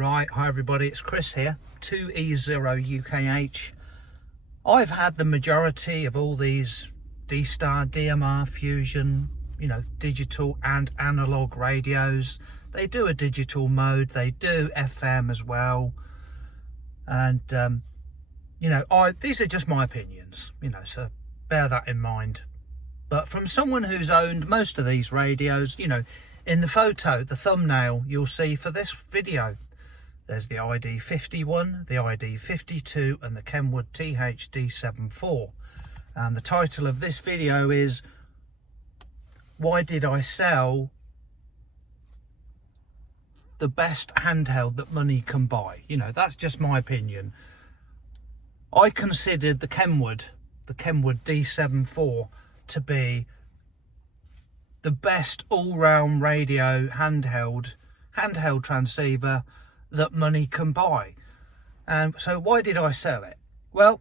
Right, hi everybody, it's Chris here, 2E0UKH. I've had the majority of all these D-Star, DMR, Fusion, digital and analog radios. They do a digital mode, they do FM as well. And, these are just my opinions, so bear that in mind. But from someone who's owned most of these radios, in the photo, the thumbnail you'll see for this video, there's the ID51, the ID52 and the Kenwood THD74. And the title of this video is, why did I sell the best handheld that money can buy? That's just my opinion. I considered the Kenwood D74 to be the best all-round radio handheld transceiver that money can buy. And so why did I sell it? Well,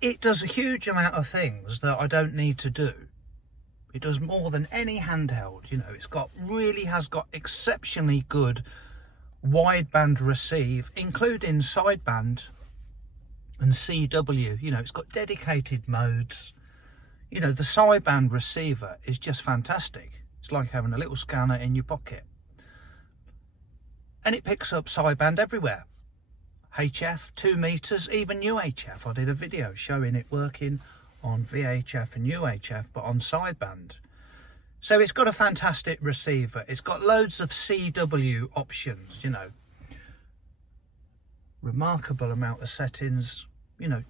it does a huge amount of things that I don't need to do. It does more than any handheld. It's has got exceptionally good wideband receive, including sideband and CW. It's got dedicated modes. The sideband receiver is just fantastic. It's like having a little scanner in your pocket. And it picks up sideband everywhere. HF, 2 meters, even UHF. I did a video showing it working on VHF and UHF, but on sideband. So it's got a fantastic receiver. It's got loads of CW options, Remarkable amount of settings,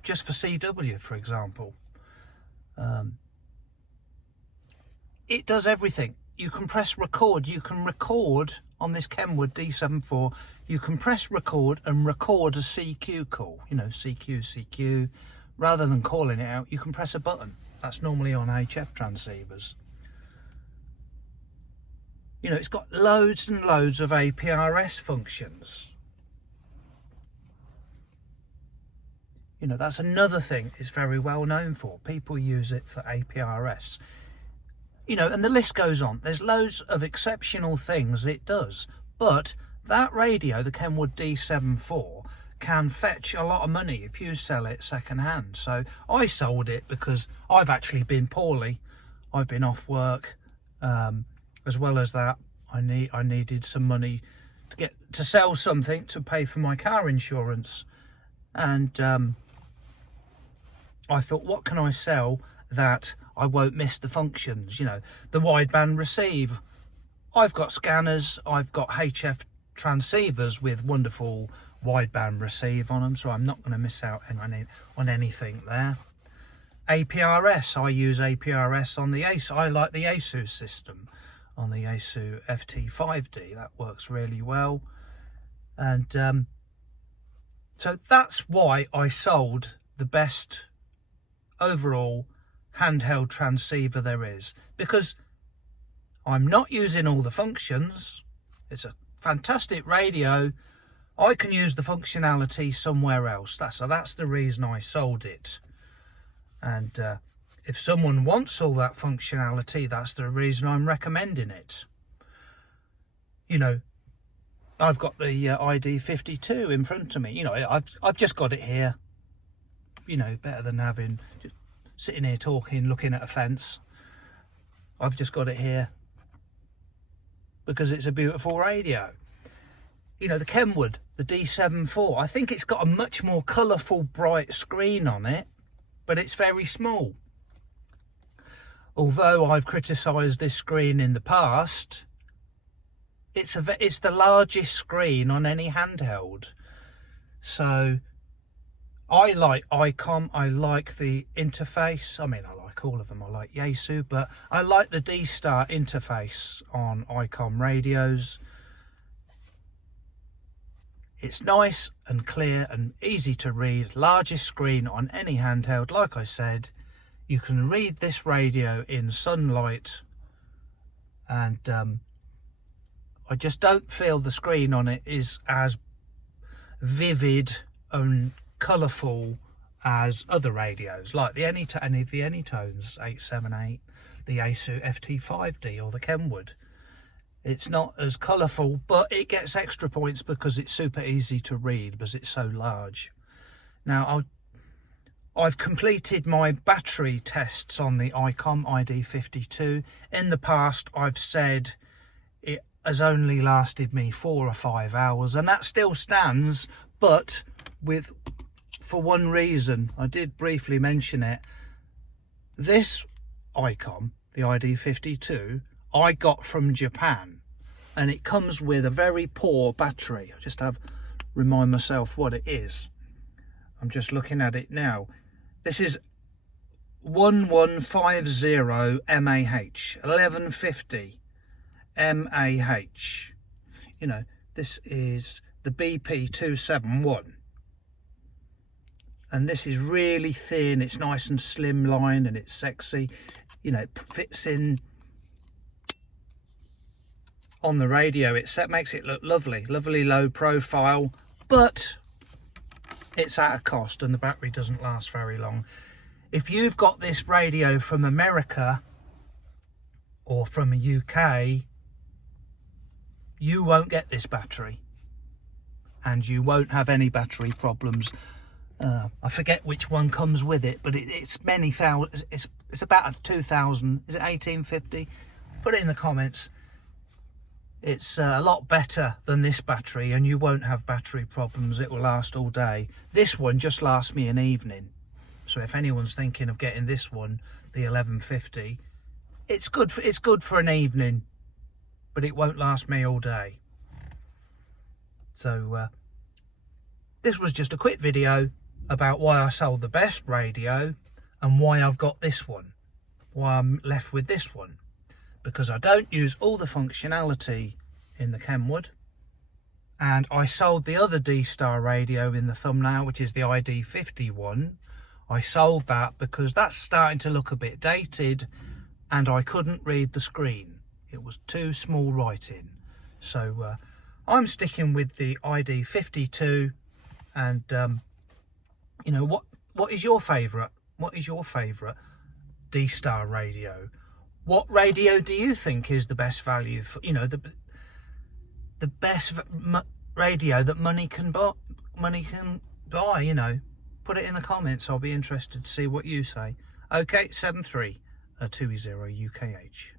just for CW, for example. It does everything. You can press record. You can record on this Kenwood D74. You can press record and record a CQ call. CQ. Rather than calling it out, you can press a button. That's normally on HF transceivers. It's got loads and loads of APRS functions. That's another thing it's very well known for. People use it for APRS. And the list goes on. There's loads of exceptional things it does. But that radio, the Kenwood D74, can fetch a lot of money if you sell it second hand. So I sold it because I've actually been poorly. I've been off work. As well as that, I needed some money to sell something to pay for my car insurance. And I thought, what can I sell that I won't miss the functions? The wideband receive. I've got scanners, I've got HF transceivers with wonderful wideband receive on them, so I'm not going to miss out on anything there. APRS, I use APRS on the ASUS. I like the ASUS system on the ASUS FT5D. That works really well. And so that's why I sold the best overall handheld transceiver there is, because I'm not using all the functions. It's a fantastic radio. I can use the functionality somewhere else. That's the reason I sold it. And if someone wants all that functionality, that's the reason I'm recommending it. I've got the ID52 in front of me. I've just got it here. Better than sitting here talking, looking at a fence. I've just got it here because it's a beautiful radio. The Kenwood, the D74, I think it's got a much more colourful, bright screen on it, but it's very small. Although I've criticised this screen in the past, it's the largest screen on any handheld. So I like ICOM, I like the interface. I like all of them. I like Yaesu, but I like the D-Star interface on ICOM radios. It's nice and clear and easy to read. Largest screen on any handheld. Like I said, you can read this radio in sunlight, and I just don't feel the screen on it is as vivid and colourful as other radios, like any of the Anytones 878, the ASUS FT5D or the Kenwood. It's not as colourful, but it gets extra points because it's super easy to read because it's so large. Now, I've completed my battery tests on the ICOM ID52. In the past, I've said it has only lasted me 4 or 5 hours, and that still stands, but for one reason. I did briefly mention it. This ICOM, the ID52, I got from Japan, and it comes with a very poor battery. I just remind myself what it is. I'm just looking at it now. This is 1150 mAh, 1150 mAh. You know, this is the BP271. And this is really thin, it's nice and slimline, and it's sexy. You know, it fits in on the radio. It makes it look lovely, lovely low profile, but it's at a cost, and the battery doesn't last very long. If you've got this radio from America or from the UK, you won't get this battery, and you won't have any battery problems. I forget which one comes with it, but it's many thousand. It's about 2,000. Is it 1850? Put it in the comments. It's a lot better than this battery, and you won't have battery problems. It will last all day. This one just lasts me an evening. So if anyone's thinking of getting this one, the 1150, it's good for an evening, but it won't last me all day. So this was just a quick video about why I sold the best radio and why I've got this one, why I'm left with this one, because I don't use all the functionality in the Kenwood, and I sold the other D-Star radio in the thumbnail, which is the ID51. I sold that because that's starting to look a bit dated, and I couldn't read the screen. It was too small writing. So I'm sticking with the ID52, and you know, what is your favourite? What is your favourite D-Star radio? What radio do you think is the best value for, you know, the best radio that money can buy, you know? Put it in the comments. I'll be interested to see what you say. Okay, 73 2E0 UKH.